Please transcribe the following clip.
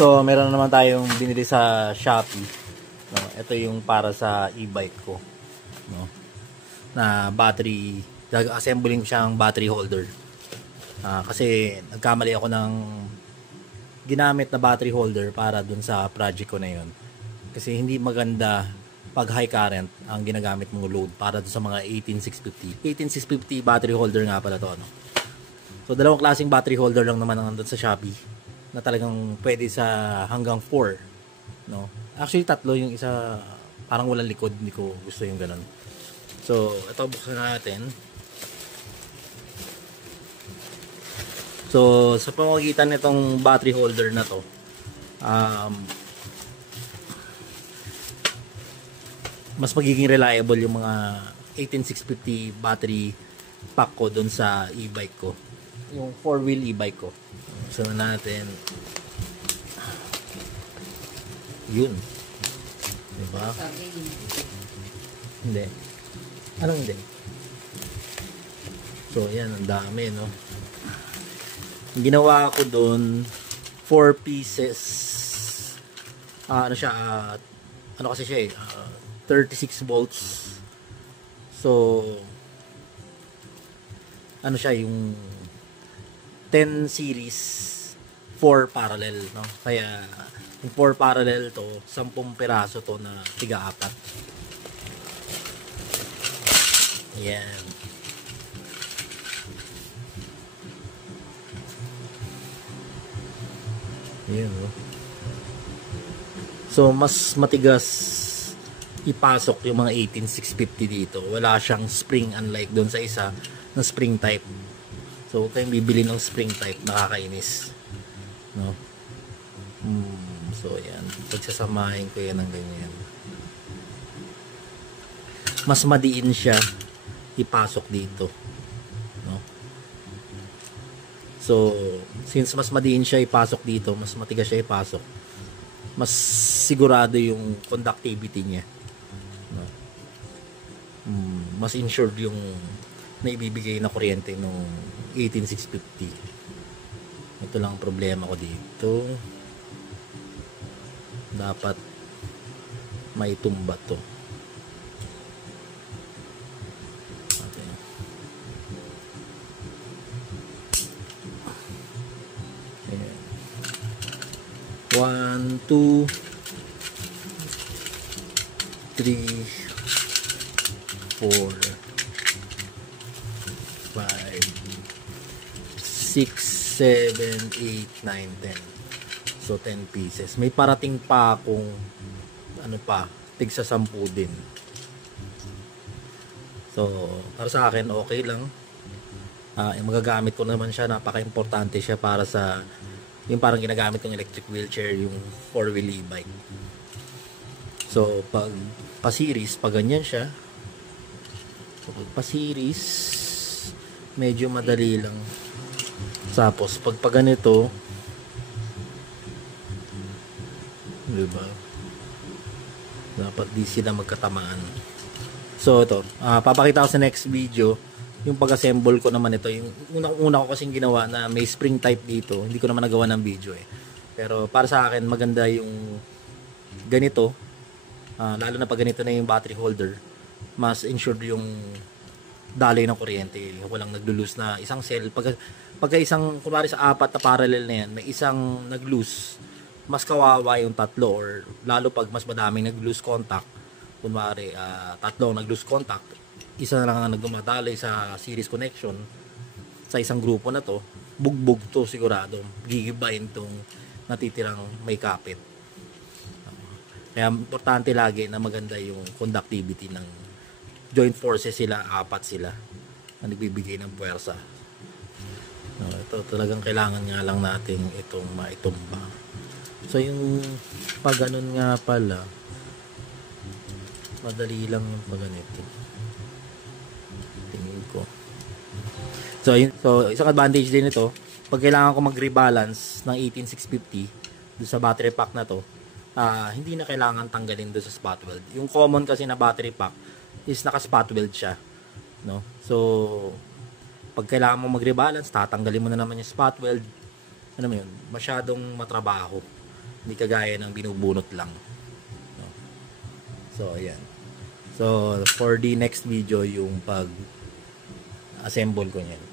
So, meron na naman tayong binili sa Shopee. No, ito yung para sa e-bike ko. No, na battery, assembling ko siyang battery holder. Kasi nagkamali ako ng ginamit na battery holder para dun sa project ko na yun. Kasi hindi maganda pag high current ang ginagamit mong load para dun sa mga 18650. 18650 battery holder nga pala to, no? So, dalawang klaseng battery holder lang naman nandun sa Shopee na talagang pwede sa hanggang 4, no? Actually, tatlo yung isa, parang walang likod, hindi ko gusto yung ganun. So, ito buksan natin. So, sa pamamagitan nitong battery holder na to, mas magiging reliable yung mga 18650 battery pack ko dun sa e-bike ko, yung 4-wheel e-bike ko. So natin yun, diba? Hindi, anong hindi? So yan, ang dami, no? Ginawa ko dun 4 pieces. Ano siya, ano kasi siya eh, 36 volts. So ano siya, yung 10 series 4 parallel, no? Kaya yung 4 parallel to, 10 piraso to na tiga-apat. Yan. Yan, no? So mas matigas ipasok yung mga 18650 dito. Wala siyang spring, unlike doon sa isa na spring type. So huwag kayong bibili ng spring type, nakakainis, no? So yan, pagsasamahin ko yan ng ganyan. Mas madiin siya ipasok dito, no? So since mas madiin siya ipasok dito, mas matigas siya ipasok, mas sigurado yung conductivity niya, no? Mas insured yung naibibigay na kuryente ng 18650. Ito lang problema ko dito, dapat may tumba to. Okay. Ayan. 1, 2, 3, 4, 5, 6, 7, 8, 9, 10. So 10 pieces. May parating pa akong ano pa, tigsa 10 din. So para sa akin okay lang. Magagamit ko naman siya, napaka-importante siya para sa yung parang ginagamit kong electric wheelchair, yung 4-wheel e-bike. So pag pa-series, pag ganyan siya, so, pag pa-series medyo madali lang. Tapos pag ganito, diba, dapat di sila magkatamaan. So ito, papakita ko sa next video yung pag-assemble ko naman ito. Yung una ko kasing ginawa na may spring type dito, hindi ko naman nagawa ng video eh. Pero para sa akin maganda yung ganito, lalo na pag ganito na yung battery holder, mas insured yung daloy ng kuryente, walang naglo-loose na isang cell. Pagka isang, kunwari sa 4 na parallel na yan, may isang nag-loose, mas kawawa yung tatlo, or lalo pag mas madaming nag-loose contact. Kunwari 3 nag-loose contact, isa na lang ang nagdumadaloy sa series connection sa isang grupo na to, bugbog to sigurado, gigibain tong natitirang may kapit. Kaya importante lagi na maganda yung conductivity ng joint forces sila, 4 sila na nagbibigay ng puwersa. Ito talagang kailangan nga lang natin itong maitumba. So yung pag ganun nga pala, madali lang yung pag ganito, tingin ko. So isang advantage din ito, pag kailangan ko mag-rebalance ng 18650 doon sa battery pack na to, hindi na kailangan tanggalin doon sa spot weld. Yung common kasi na battery pack is naka-spot weld siya, no? So pag kailangan mo mag-rebalance, tatanggalin mo na naman yung spot weld. Ano mo yun? Masyadong matrabaho. Hindi kagaya ng binubunot lang. No? So, ayan. So, for the next video, yung pag-assemble ko niyan.